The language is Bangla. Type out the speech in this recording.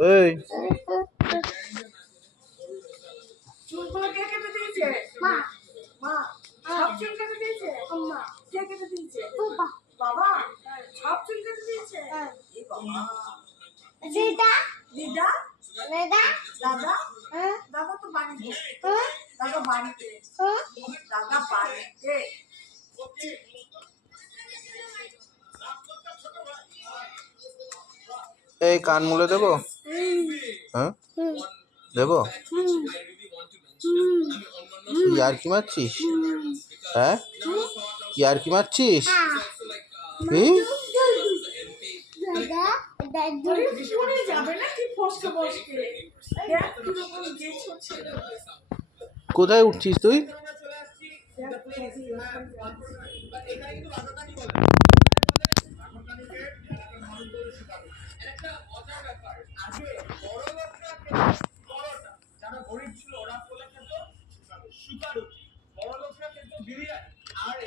এই চুলগুলো কে কেটে দিয়েছে? মা। মা। সব চুল কেটে দিয়েছে? মা। কে কেটে দিয়েছে? বাবা। বাবা? সব চুল কেটে দিয়েছে? এই বাবা। দিদা? দিদা? দাদা? দাদা? দাদা তো বাড়িতে। দাদা বাড়িতে। দাদা বাড়িতে। এই কান মুলে দেবো? হ্যাঁ দেবো? ইয়ার কি মারছিস? হ্যাঁ ইয়ার কি মারছিস? কি পড়ে যাবে না কি ফসকে ফসকে? দেখ কিরকম গেছ ছিল। কোথায় উঠছিস তুই? যারা গরিব ছিল ওরা পোলা খেত, সুগার বড় লোকরা খেত বিরিয়ানি। আর